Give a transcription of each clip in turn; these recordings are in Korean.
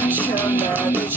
상처나도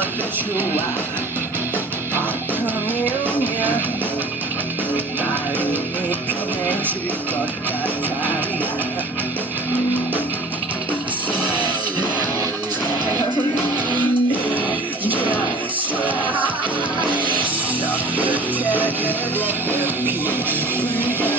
너도 좋아 아픔이 오면 마음이 편해질 것 같아 상상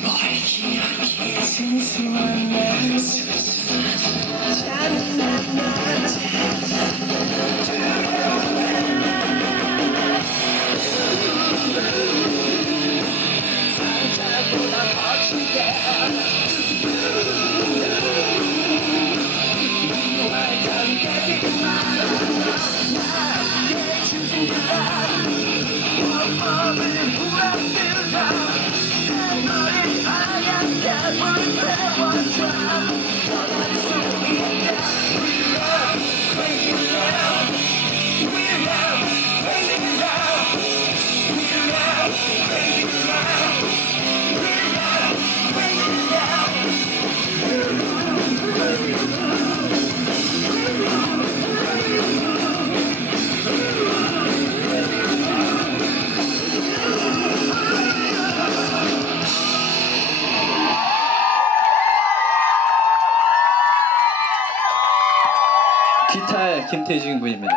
기 김태진 군입니다.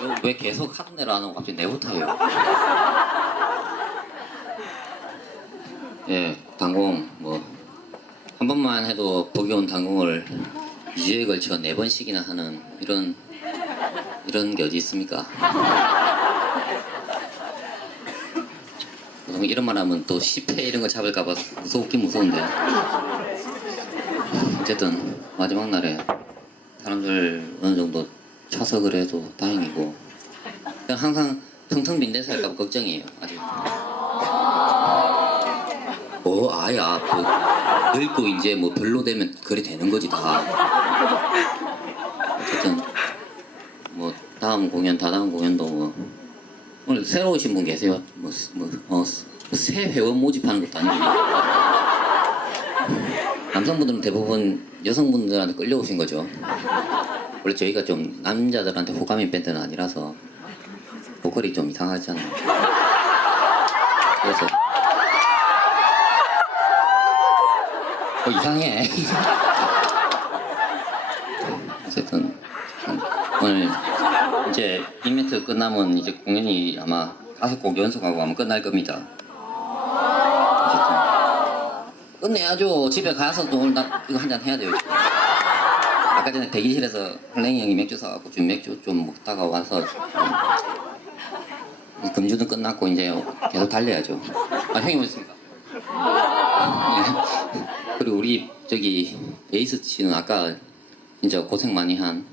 이거 왜 계속 하던 대로 안 하고 갑자기 내부터 해요? 예, 당공 뭐 한 번만 해도 복이 온 당공을 2주에 걸쳐 네 번씩이나 하는 이런 이런 게 어디 있습니까? 이런 말 하면 또 10회 이런 거 잡을까 봐 무섭긴 무서운데 어쨌든 마지막 날에 사람들 어느 정도 차석을 해도 다행이고. 그냥 항상 텅텅 빈 데서 할까봐 걱정이에요 아직. 어 아야 뭐, 늙고 이제 뭐 별로 되면 그래 되는 거지 다. 어쨌든 뭐 다음 공연 다다음 공연도 뭐 오늘 새로 오신 분 계세요? 뭐 뭐 어 새 회원 모집하는 것도 아니고 남성분들은 대부분 여성분들한테 끌려오신 거죠. 원래 저희가 좀 남자들한테 호감인 밴드는 아니라서 뭐 보컬이 좀 이상하잖아. 그래서 어, 이상해. 어쨌든 오늘 이제 이벤트 끝나면 이제 공연이 아마 다섯 곡 연속하고 아마 끝날 겁니다. 어쨌든 끝내야죠. 집에 가서도 오늘 나 이거 한 잔 해야 돼요. 지금. 아까 전에 대기실에서 할랭이 형이 맥주 사갖고 좀 맥주 좀 먹다가 와서 음, 금주도 끝났고 이제 계속 달려야죠. 아 형이 오셨습니까? 네. 그리고 우리 저기 베이스 치는 아까 진짜 고생 많이 한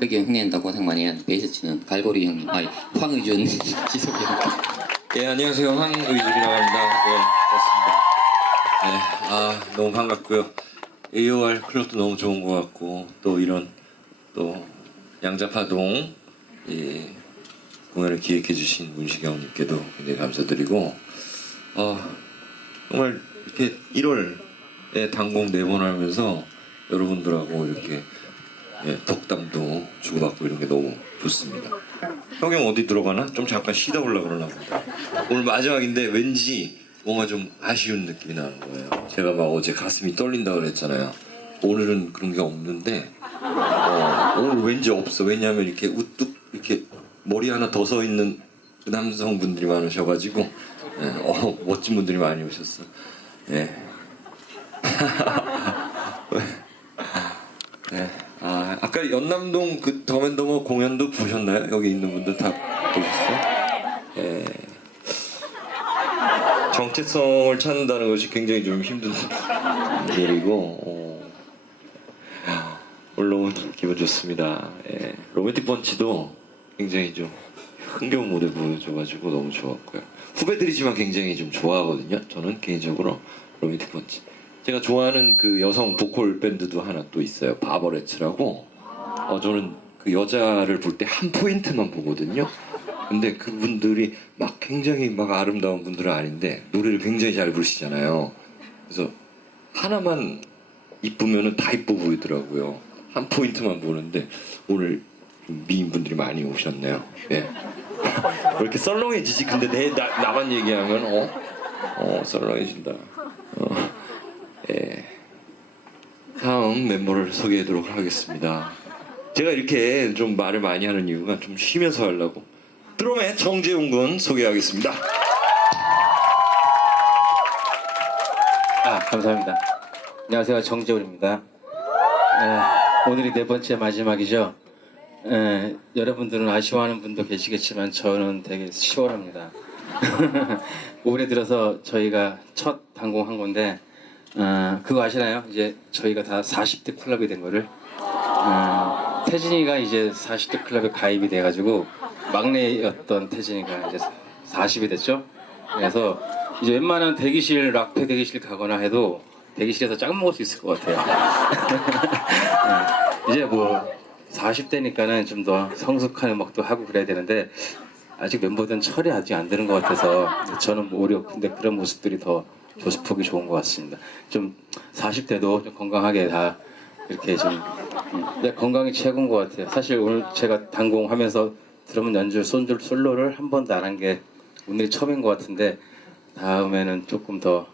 여기 형님도 고생 많이 한 베이스 치는 갈고리 형님 아니 황의준 지석이 형 예, 안녕하세요. 황의준이라고 합니다. 예, 반갑습니다. 네, 아, 너무 반갑고요. AOR 클럽도 너무 좋은 것 같고, 또 이런, 또, 양자파동, 예, 공연을 기획해 주신 문식이 형님께도 굉장히 감사드리고, 어, 정말 이렇게 1월에 단공 네 번 하면서 여러분들하고 이렇게 예, 덕담도 주고받고 이런 게 너무 좋습니다. 형님 어디 들어가나? 좀 잠깐 쉬다 올라 그러나 보다. 오늘 마지막인데 왠지 뭔가 좀 아쉬운 느낌이 나는 거예요. 제가 막 어제 가슴이 떨린다 그랬잖아요. 오늘은 그런 게 없는데 어, 오늘 왠지 없어. 왜냐하면 이렇게 우뚝 이렇게 머리 하나 더 서 있는 그 남성분들이 많으셔가지고 예, 어, 멋진 분들이 많이 오셨어. 예. 네. 아, 아까 연남동 그 더맨더머 공연도 보셨나요? 여기 있는 분들 다 보셨어요? 예. 정체성을 찾는다는 것이 굉장히 좀 힘든 일이고, 어, 물론 기분 좋습니다. 예. 로맨틱 펀치도 굉장히 좀 흥겨운 무대 보여줘가지고 너무 좋았고요. 후배들이지만 굉장히 좀 좋아하거든요. 저는 개인적으로 로맨틱 펀치. 제가 좋아하는 그 여성 보컬 밴드도 하나 또 있어요. 바버레츠라고. 어, 저는 그 여자를 볼 때 한 포인트만 보거든요. 근데 그분들이 막 굉장히 막 아름다운 분들은 아닌데 노래를 굉장히 잘 부르시잖아요. 그래서 하나만 이쁘면은 다 이뻐 보이더라고요. 한 포인트만 보는데 오늘 미인분들이 많이 오셨네요. 예. 왜 이렇게 썰렁해지지? 근데 내 나, 나만 얘기하면 어? 어 썰렁해진다. 어. 예. 다음 멤버를 소개하도록 하겠습니다. 제가 이렇게 좀 말을 많이 하는 이유가 좀 쉬면서 하려고. 드럼의 정재훈 군 소개하겠습니다. 아, 감사합니다. 안녕하세요. 정재훈입니다. 에, 오늘이 네 번째 마지막이죠. 에, 여러분들은 아쉬워하는 분도 계시겠지만 저는 되게 시원합니다. 올해 들어서 저희가 첫 단공한 건데 어, 그거 아시나요? 이제 저희가 다 40대 클럽이 된 거를 어, 태진이가 이제 40대 클럽에 가입이 돼가지고 막내였던 태진이가 이제 40이 됐죠. 그래서 이제 웬만한 대기실 락페 대기실 가거나 해도 대기실에서 짱 먹을 수 있을 것 같아요. 네, 이제 뭐 40대니까는 좀 더 성숙한 음악도 하고 그래야 되는데 아직 멤버들은 철이 아직 안 드는 것 같아서 저는 뭐 오히려 근데 그런 모습들이 더 조습하기 좋은 것 같습니다. 좀 40대도 좀 건강하게 다 이렇게 좀 음, 네, 건강이 최고인 것 같아요. 사실 오늘 제가 단공하면서 드럼 연주 솔로, 솔로를 한 번도 안 한 게 오늘이 처음인 것 같은데 다음에는 조금 더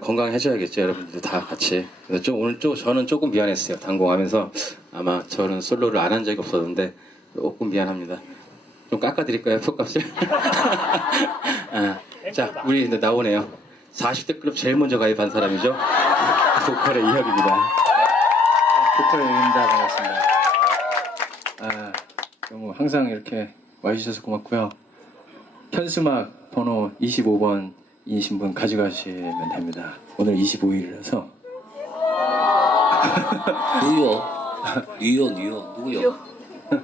건강해져야겠죠 여러분들도 다 같이. 그래서 좀 오늘 좀 저는 조금 미안했어요 단공하면서. 아마 저는 솔로를 안 한 적이 없었는데 조금 미안합니다. 좀 깎아드릴까요 표값을? 아, 자 우리 나오네요. 40대 클럽 제일 먼저 가입한 사람이죠? 보컬의 이혁입니다. 보컬입니다. 반갑습니다. 아, 너무 항상 이렇게 와주셔서 고맙고요. 현수막 번호 25번이신 분 가져가시면 됩니다. 오늘 25일이라서 뉴욕 뉴욕 뉴욕 누구요?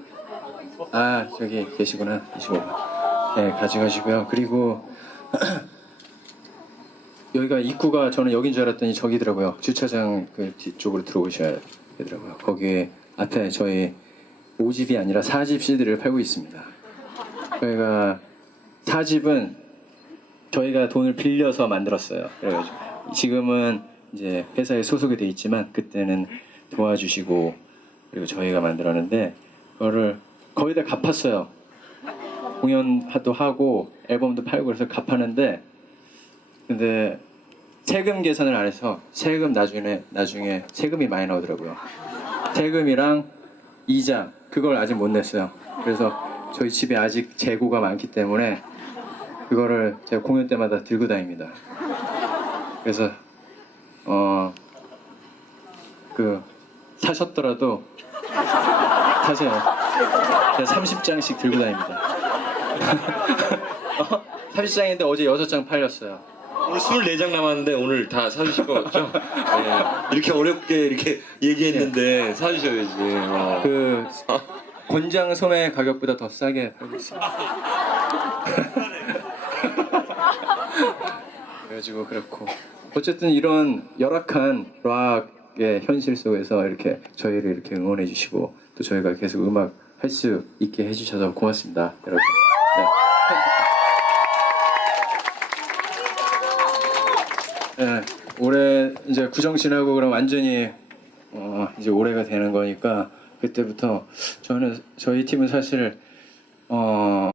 아 저기 계시구나 25번. 네 가져가시고요. 그리고 여기가 입구가 저는 여긴 줄 알았더니 저기더라고요. 주차장 그 뒤쪽으로 들어오셔야 되더라고요. 거기에 앞에 저희 5집이 아니라 4집 CD를 팔고 있습니다. 저희가 4집은 저희가 돈을 빌려서 만들었어요. 그래가지고 지금은 이제 회사에 소속이 돼 있지만 그때는 도와주시고 그리고 저희가 만들었는데 그거를 거의 다 갚았어요. 공연도 하고 앨범도 팔고 그래서 갚았는데 근데 세금 계산을 안 해서 세금 나중에 나중에 세금이 많이 나오더라고요. 세금이랑 이자 그걸 아직 못 냈어요. 그래서 저희 집에 아직 재고가 많기 때문에 그거를 제가 공연 때마다 들고 다닙니다. 그래서 어 그 사셨더라도 사세요. 제가 30장씩 들고 다닙니다. 어? 30장인데 어제 6장 팔렸어요. 오늘 24장 남았는데 오늘 다 사주실 것 같죠? 네. 이렇게 어렵게 이렇게 얘기했는데 사주셔야지. 어. 그 권장 소매 가격보다 더 싸게 팔고 있습니다. 그래가지고 그렇고 어쨌든 이런 열악한 락의 현실 속에서 이렇게 저희를 이렇게 응원해 주시고 또 저희가 계속 음악 할 수 있게 해주셔서 고맙습니다, 여러분. 네. 네, 올해 이제 구정 지나고 그럼 완전히 어, 이제 올해가 되는 거니까 그때부터 저는 저희 팀은 사실 어,